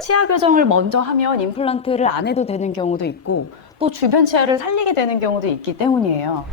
치아 교정을 먼저 하면 임플란트를 안 해도 되는 경우도 있고 또 주변 치아를 살리게 되는 경우도 있기 때문이에요.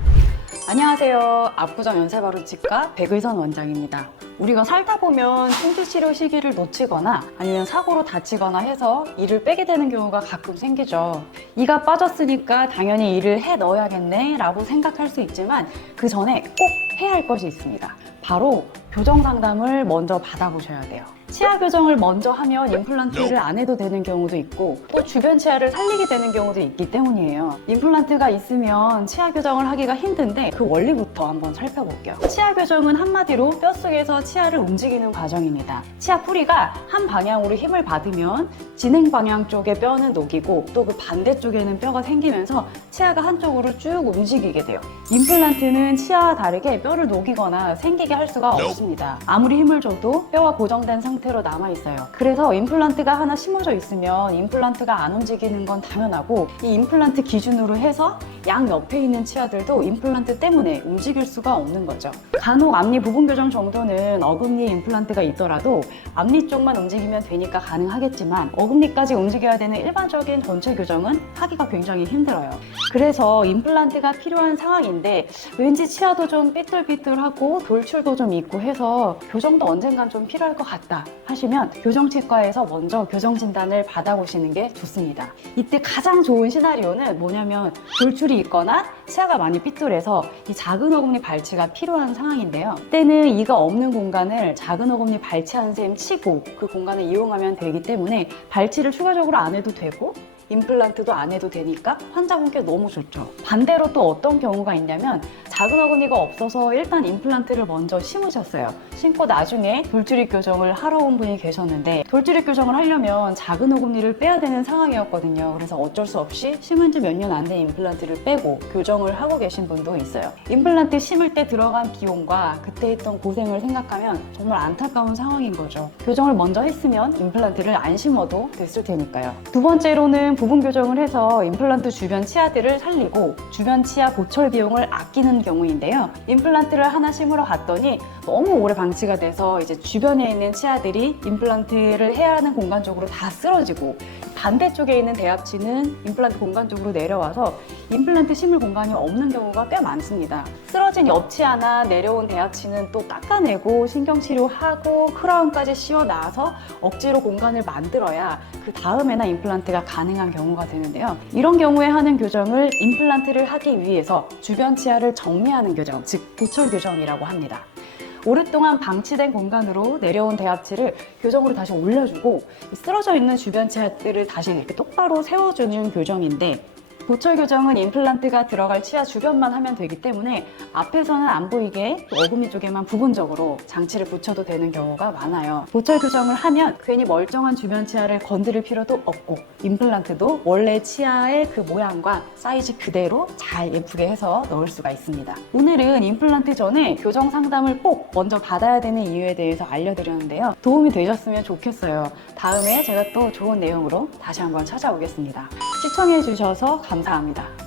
안녕하세요. 압구정 연세바로치과 백의선 원장입니다. 우리가 살다 보면 충치치료 시기를 놓치거나 아니면 사고로 다치거나 해서 이를 빼게 되는 경우가 가끔 생기죠. 이가 빠졌으니까 당연히 이를 해 넣어야겠네 라고 생각할 수 있지만 그 전에 꼭 해야 할 것이 있습니다. 바로 교정 상담을 먼저 받아보셔야 돼요. 치아 교정을 먼저 하면 임플란트를 안 해도 되는 경우도 있고 또 주변 치아를 살리게 되는 경우도 있기 때문이에요. 임플란트가 있으면 치아 교정을 하기가 힘든데 그 원리부터 한번 살펴볼게요. 치아 교정은 한마디로 뼛속에서 치아를 움직이는 과정입니다. 치아 뿌리가 한 방향으로 힘을 받으면 진행 방향 쪽의 뼈는 녹이고 또 그 반대쪽에는 뼈가 생기면서 치아가 한쪽으로 쭉 움직이게 돼요. 임플란트는 치아와 다르게 뼈를 녹이거나 생기게 할 수가 없습니다. 아무리 힘을 줘도 뼈가 고정된 상태로 남아있어요. 그래서 임플란트가 하나 심어져 있으면 임플란트가 안 움직이는 건 당연하고 이 임플란트 기준으로 해서 양 옆에 있는 치아들도 임플란트 때문에 움직일 수가 없는 거죠. 간혹 앞니 부분 교정 정도는 어금니에 임플란트가 있더라도 앞니 쪽만 움직이면 되니까 가능하겠지만 어금니까지 움직여야 되는 일반적인 전체 교정은 하기가 굉장히 힘들어요. 그래서 임플란트가 필요한 상황인데 왠지 치아도 좀 삐뚤삐뚤하고 돌출도 좀 있고 해서 교정도 언젠간 좀 필요할 것 같다 하시면 교정치과에서 먼저 교정 진단을 받아보시는 게 좋습니다. 이때 가장 좋은 시나리오는 뭐냐면 돌출이 있거나 치아가 많이 삐뚤해서 이 작은 어금니 발치가 필요한 상황인데요. 때는 이가 없는 공간을 작은 어금니 발치하는 셈 치고 그 공간을 이용하면 되기 때문에 발치를 추가적으로 안 해도 되고 임플란트도 안 해도 되니까 환자분께 너무 좋죠. 반대로 또 어떤 경우가 있냐면 작은 어금니가 없어서 일단 임플란트를 먼저 심으셨어요. 심고 나중에 돌출입 교정을 하러 온 분이 계셨는데 돌출입 교정을 하려면 작은 어금니를 빼야 되는 상황이었거든요. 그래서 어쩔 수 없이 심은 지 몇 년 안 된 임플란트를 빼고 교정을 하고 계신 분도 있어요. 임플란트 심을 때 들어간 비용과 그때 했던 고생을 생각하면 정말 안타까운 상황인 거죠. 교정을 먼저 했으면 임플란트를 안 심어도 됐을 테니까요. 두 번째로는 부분 교정을 해서 임플란트 주변 치아들을 살리고 주변 치아 보철 비용을 아끼는 경우인데요. 임플란트를 하나 심으러 갔더니 너무 오래 방치가 돼서 이제 주변에 있는 치아들이 임플란트를 해야 하는 공간 쪽으로 다 쓰러지고 반대쪽에 있는 대합치는 임플란트 공간 쪽으로 내려와서 임플란트 심을 공간이 없는 경우가 꽤 많습니다. 쓰러진 옆치아나 내려온 대합치는 또 깎아내고 신경치료하고 크라운까지 씌워놔서 억지로 공간을 만들어야 그 다음에나 임플란트가 가능한 경우가 되는데요. 이런 경우에 하는 교정을 임플란트를 하기 위해서 주변 치아를 정리하는 교정, 즉 보철 교정이라고 합니다. 오랫동안 방치된 공간으로 내려온 대합치를 교정으로 다시 올려주고 쓰러져 있는 주변 치아들을 다시 이렇게 똑바로 세워주는 교정인데 보철 교정은 임플란트가 들어갈 치아 주변만 하면 되기 때문에 앞에서는 안 보이게 어금니 쪽에만 부분적으로 장치를 붙여도 되는 경우가 많아요. 보철 교정을 하면 괜히 멀쩡한 주변 치아를 건드릴 필요도 없고 임플란트도 원래 치아의 그 모양과 사이즈 그대로 잘 예쁘게 해서 넣을 수가 있습니다. 오늘은 임플란트 전에 교정 상담을 꼭 먼저 받아야 되는 이유에 대해서 알려드렸는데요. 도움이 되셨으면 좋겠어요. 다음에 제가 또 좋은 내용으로 다시 한번 찾아오겠습니다. 시청해주셔서 감사합니다.